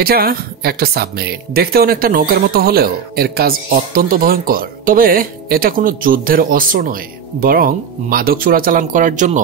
এটা একটা সাবমেরিন। দেখতে অনেকটা নৌকার মতো হলেও এর কাজ অত্যন্ত ভয়ঙ্কর। তবে এটা কোনো যুদ্ধের অস্ত্র নয়, বরং মাদক চোরাচালান করার জন্য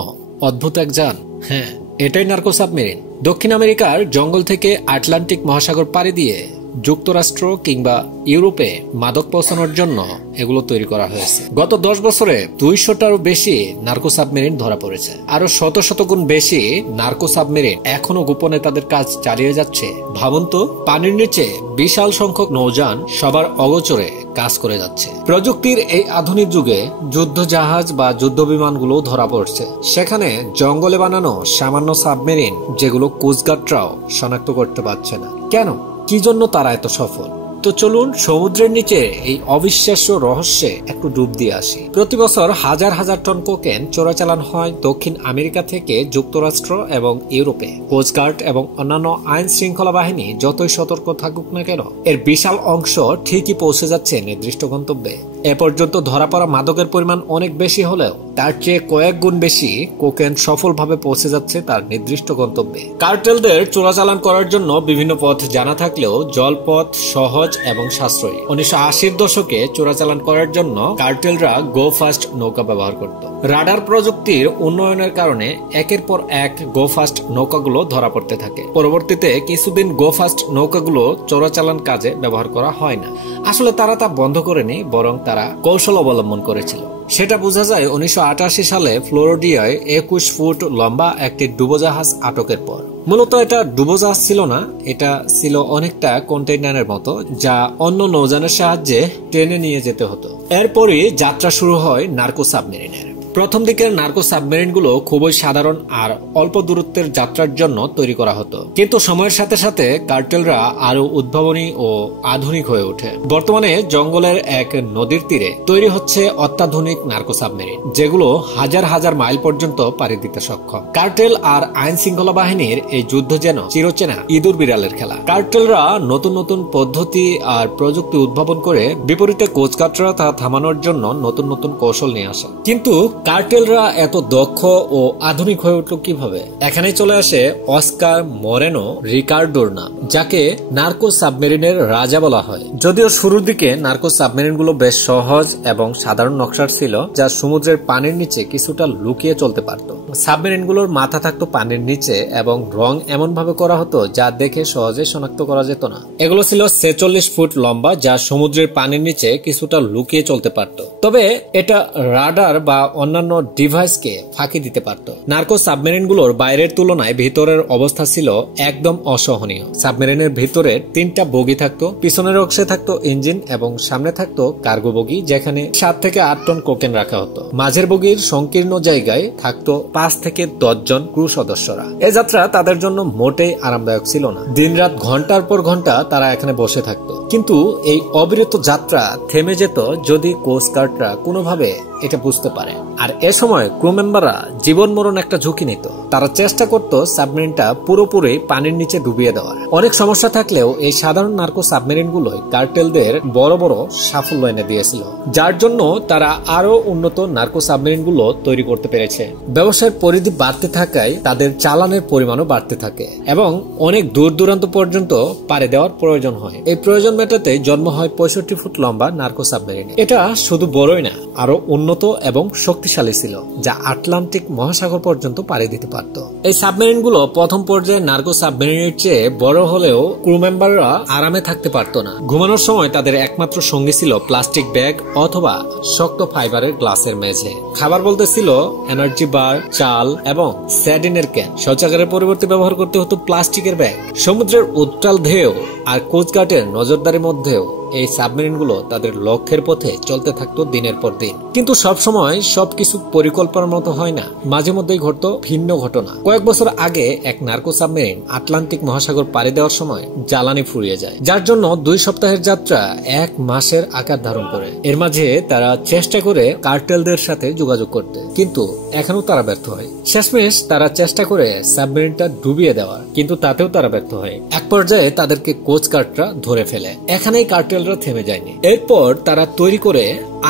অদ্ভুত এক যান। হ্যাঁ, এটাই নার্কো সাবমেরিন। দক্ষিণ আমেরিকার জঙ্গল থেকে আটলান্টিক মহাসাগর পাড়ি দিয়ে যুক্তরাষ্ট্র কিংবা ইউরোপে মাদক পৌঁছানোর জন্য এগুলো তৈরি করা হয়েছে। গত 10 বছরে 200টারও বেশি নার্কো সাবমেরিন ধরা পড়েছে। আরো শত শত গুণ বেশি নার্কো সাবমেরিন এখনো গোপনে তাদের কাজ চালিয়ে যাচ্ছে। ভাবুন তো, পানির নিচে বিশাল সংখ্যক নৌযান সবার অগোচরে কাজ করে যাচ্ছে। প্রযুক্তির এই আধুনিক যুগে যুদ্ধ জাহাজ বা যুদ্ধ বিমানগুলো ধরা পড়ছে, সেখানে জঙ্গলে বানানো সামান্য সাবমেরিন যেগুলো কোস্টগার্ডরাও শনাক্ত করতে পারছে না। কেন, কি জন্য তারা এত সফল? তো চলুন সমুদ্রের নিচে এই অবিশ্বাস্য রহস্যে একটু ডুব দিয়ে আসি। প্রতি বছর হাজার হাজার টন কোকেন চোরাচালান হয় দক্ষিণ আমেরিকা থেকে যুক্তরাষ্ট্র এবং ইউরোপে। কোস্টগার্ড এবং অন্যান্য আইন শৃঙ্খলা বাহিনী যতই সতর্ক থাকুক না কেন, এর বিশাল অংশ ঠিকই পৌঁছে যাচ্ছে নির্দিষ্ট গন্তব্যে। এ পর্যন্ত ধরা পড়া মাদকের পরিমাণ অনেক বেশি হলেও তার চেয়ে কয়েক গুণ বেশি কোকেন সফলভাবে পৌঁছে যাচ্ছে তার নির্দিষ্ট গন্তব্যে। কার্টেলদের চোরাচালান করার জন্য বিভিন্ন পথ জানা থাকলেও জলপথ সহজ এবং সাশ্রয়ী। 1980-র দশকে চোরাচালান করার জন্য কার্টেলরা গো ফাস্ট নৌকা ব্যবহার করত। রাডার প্রযুক্তির উন্নয়নের কারণে একের পর এক গো ফাস্ট নৌকাগুলো ধরা পড়তে থাকে। পরবর্তীতে কিছুদিন গো ফাস্ট নৌকাগুলো চোরাচালান কাজে ব্যবহার করা হয় না। আসলে তারা তা বন্ধ করেনি, বরং তারা কৌশল অবলম্বন করেছিল। সেটা বোঝা যায় 1988 সালে ফ্লোরিডিয়ায় 21 ফুট লম্বা একটি ডুবোজাহাজ আটকের পর। মূলত এটা ডুবোজাহাজ ছিল না, এটা ছিল অনেকটা কন্টেইনারের মতো, যা অন্য নৌযানের সাহায্যে টেনে নিয়ে যেতে হতো। এরপরই যাত্রা শুরু হয় নার্কো সাবমেরিনের। প্রথম দিকের নার্কো সাবমেরিন গুলো খুবই সাধারণ আর অল্প দূরত্বের যাত্রার জন্য তৈরি করা হতো, কিন্তু সময়ের সাথে সাথে কার্টেলরা আরো উদ্ভাবনী ও আধুনিক হয়ে ওঠে। বর্তমানে জঙ্গলের এক নদীর তীরে তৈরি হচ্ছে অত্যাধুনিক নার্কো সাবমেরিন, যেগুলো হাজার হাজার মাইল পর্যন্ত পাড়ি দিতে সক্ষম। কার্টেল আর আইন শৃঙ্খলা বাহিনীর এই যুদ্ধ যেন চিরচেনা ইঁদুর বিড়ালের খেলা। কার্টেলরা নতুন নতুন পদ্ধতি আর প্রযুক্তি উদ্ভাবন করে, বিপরীতে কোস্টগার্ডরা তা থামানোর জন্য নতুন নতুন কৌশল নিয়ে আসে। কিন্তু কার্টেলরা এত দক্ষ ও আধুনিক হয়ে উঠল কিভাবে? এখানে চলে আসে অস্কার মোরেনো রিকার্ডোর নাম, যাকে নার্কো সাবমেরিনের রাজা বলা হয়। যদিও শুরুর দিকে নার্কো সাবমেরিন গুলো বেশ সহজ এবং সাধারণ নকশার ছিল, যা সমুদ্রের পানির নিচে কিছুটা লুকিয়ে চলতে পারত। সাবমেরিন গুলোর মাথা থাকতো পানির নিচে এবং রং এমন ভাবে করা হতো যা দেখে সহজে শনাক্ত করা যেত না। এগুলো ছিল 46 ফুট লম্বা, যা সমুদ্রের পানির নিচে কিছুটা লুকিয়ে চলতে পারত। তবে এটা রাডার বা অন্যান্য ডিভাইসকে ফাঁকি দিতে পারত। নার্কো সাবমেরিন গুলোর বাইরের তুলনায় ভিতরের অবস্থা ছিল একদম অসহনীয়। সাবমেরিনের ভিতরে 3টা বগি থাকতো, পিছনের অংশে থাকতো ইঞ্জিন এবং সামনে থাকতো কার্গো বগি, যেখানে 7 থেকে 8 টন কোকেন রাখা হতো। মাঝের বগির সংকীর্ণ জায়গায় থাকতো 5 থেকে 10 জন ক্রু সদস্যরা। এ যাত্রা তাদের জন্য মোটেই আরামদায়ক ছিল না। দিনরাত ঘন্টার পর ঘন্টা তারা এখানে বসে থাকতো। কিন্তু এই অবিরত যাত্রা থেমে যেত যদি কোস্টগার্ডরা কোনোভাবে এটা বুঝতে পারে। আর এ সময় ক্রু মেম্বাররা জীবন মরণ একটা ঝুঁকি নিত। তারা চেষ্টা করত সাবমেরিনটা পুরোপুরি পানির নিচে ডুবিয়ে দেওয়ার। অনেক সমস্যা থাকলেও এই সাধারণ নার্কো সাবমেরিন গুলোই কার্টেলদের বড় বড় সাফল্য এনে দিয়েছিল, যার জন্য তারা আরো উন্নত নার্কো সাবমেরিন গুলো তৈরি করতে পেরেছে। ব্যবসায়ের পরিধি বাড়তে থাকায় তাদের চালানের পরিমাণও বাড়তে থাকে এবং অনেক দূর দূরান্ত পর্যন্ত পাড়ি দেওয়ার প্রয়োজন হয়। এই প্রয়োজন মেটাতে জন্ম হয় 65 ফুট লম্বা নার্কো সাবমেরিন। এটা শুধু বড়ই না, আরো উন্নত এবং শক্তিশালী ছিল, যা আটলান্টিক মহাসাগর পর্যন্ত পাড়ি দিতে পারত। এই সাবমেরিন গুলো প্রথম পর্যায়ে নার্কো সাবমেরিনের চেয়ে বড় হলেও ক্রু মেম্বাররা আরামে থাকতে পারত না। ঘুমানোর সময় তাদের একমাত্র সঙ্গী ছিল প্লাস্টিক ব্যাগ অথবা শক্ত ফাইবারের গ্লাসের মেঝে। খাবার বলতে ছিল এনার্জি বার, চাল এবং স্যাডিনের ক্যান। শৌচাগারের পরিবর্তে ব্যবহার করতে হতো প্লাস্টিকের ব্যাগ। সমুদ্রের উত্তাল ঢেউ আর কোস্টগার্ডের নজরদারির মধ্যেও এই সাবমেরিন গুলো তাদের লক্ষ্যের পথে চলতে থাকতো দিনের পর দিন। কিন্তু সবসময় সবকিছু পরিকল্পনার মতো হয় না, মাঝে মধ্যেই ঘটতো ভিন্ন ঘটনা। কয়েক বছর আগে এক নার্কো সাবমেরিন আটলান্টিক মহাসাগর পাড়ি দেওয়ার সময় জ্বালানি ফুরিয়ে যায়, যার জন্য 2 সপ্তাহের যাত্রা 1 মাসের আকার ধারণ করে। এর মাঝে তারা চেষ্টা করে কার্টেলদের সাথে যোগাযোগ করতে, কিন্তু এখনো তারা ব্যর্থ হয়। শেষমেশ তারা চেষ্টা করে সাবমেরিনটা ডুবিয়ে দেওয়ার, কিন্তু তাতেও তারা ব্যর্থ হয়। এক পর্যায়ে তাদেরকে কোস্টগার্ডরা ধরে ফেলে। এখানেই কার্টেলরা থেমে যায়নি। এরপর তারা তৈরি করে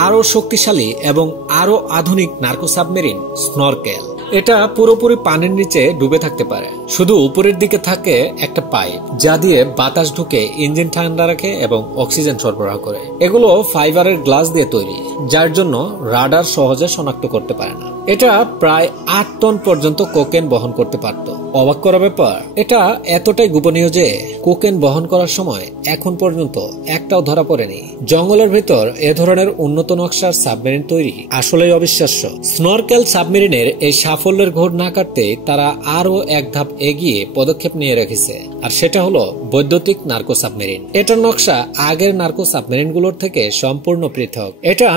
আরো শক্তিশালী এবং আরো আধুনিক নার্কো সাবমেরিন স্নরকেল। এটা পুরোপুরি পানির নিচে ডুবে থাকতে পারে, শুধু উপরের দিকে থাকে একটা পাইপ যা দিয়ে বাতাস ঢুকে ইঞ্জিন ঠান্ডা রাখে এবং অক্সিজেন সরবরাহ করে। এগুলো ফাইবারের গ্লাস দিয়ে তৈরি, যার জন্য রাডার সহজে শনাক্ত করতে পারে না। এটা প্রায় 8 টন পর্যন্ত কোকেন বহন করতে পারত। অবাক করা ব্যাপার, এটা এতটাই গোপনীয় যে কোকেন বহন করার সময় এখন পর্যন্ত একটাও ধরা পড়েনি। জঙ্গলের ভিতর এ ধরনের উন্নত নকশার সাবমেরিন তৈরি আসলেই অবিশ্বাস্য। স্নরকেল সাবমেরিনের এই সাফল্যের ঘোর না কাটতে তারা আরো এক ধাপ এগিয়ে পদক্ষেপ নিয়ে রেখেছে, আর সেটা হলো বৈদ্যুতিক নার্কো সাবমেরিন। এটার নকশা আগের নার্কো সাবমেরিন গুলোর থেকে সম্পূর্ণ পৃথক। এটা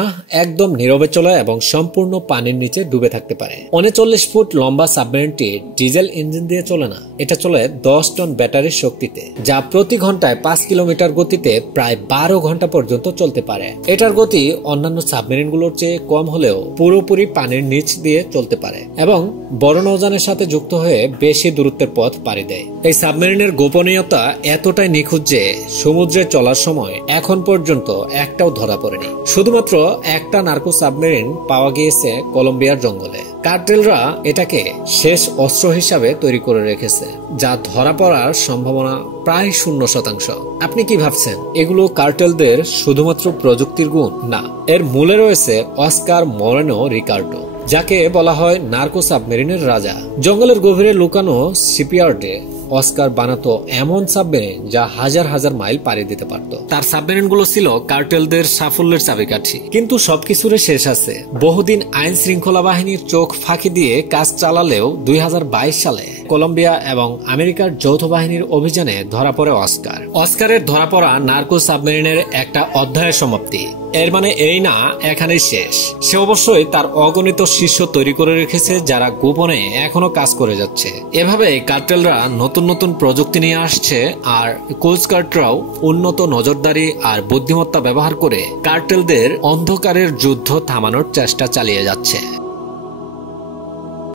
একদম নীরবে চলে এবং সম্পূর্ণ পানির নিচে ডুবে থাকতে পারে। 39 ফুট লম্বা সাবমেরিনটি ডিজেল ইঞ্জিন দিয়ে চলে না, এটা চলে 10 টন ব্যাটারির শক্তিতে, যা প্রতি ঘন্টায় 5 কিলোমিটার গতিতে প্রায় 12 ঘন্টা পর্যন্ত চলতে পারে। এটার গতি অন্যান্য সাবমেরিন গুলোর চেয়ে কম হলেও পুরোপুরি পানির নিচ দিয়ে চলতে পারে এবং বড় নৌযানের সাথে যুক্ত হয়ে বেশি দূরত্বের পথ পাড়ি দেয়। এই সাবমেরিনের গোপনীয়তা এতটাই নিখুঁত যে সমুদ্রে চলার সময় এখন পর্যন্ত একটাও ধরা পড়েনি। শুধুমাত্র একটা নার্কো সাবমেরিন পাওয়া গিয়েছে কলম্বিয়ার জঙ্গলে। কার্টেলরা এটাকে শেষ অস্ত্র হিসাবে তৈরি করে রেখেছে, যা ধরা পড়ার সম্ভাবনা প্রায় 0%। আপনি কি ভাবছেন এগুলো কার্টেলদের শুধুমাত্র প্রযুক্তির গুণ? না, এর মূলে রয়েছে অস্কার মরেনো রিকার্ডো, যাকে বলা হয় নার্কো সাবমেরিনের রাজা। জঙ্গলের গভীরে লুকানো শিপইয়ার্ডে অস্কার বানাতো এমন সাবমেরিন যা হাজার হাজার মাইল পাড়ি দিতে পারত। তার সাবমেরিন গুলো ছিল কার্টেলদের সাফল্যের চাবিকাঠি। কিন্তু সবকিছুর শেষ আছে। বহুদিন আইন শৃঙ্খলা বাহিনীর চোখ ফাঁকি দিয়ে কাজ চালালেও 2022 সালে কলম্বিয়া এবং আমেরিকার যৌথ বাহিনীর অভিযানে ধরা পড়ে অস্কার। অস্কারের ধরা পড়া নার্কো সাবমেরিনের একটা অধ্যায়ের সমাপ্তি। এর মানে এই না এখানেই শেষ। সে অবশ্যই তার অগণিত শিষ্য তৈরি করে রেখেছে যারা গোপনে এখনো কাজ করে যাচ্ছে। এভাবে কার্টেলরা নতুন নতুন প্রযুক্তি নিয়ে আসছে, আর কোস্টগার্ডরাও উন্নত নজরদারি আর বুদ্ধিমত্তা ব্যবহার করে কার্টেলদের অন্ধকারের যুদ্ধ থামানোর চেষ্টা চালিয়ে যাচ্ছে।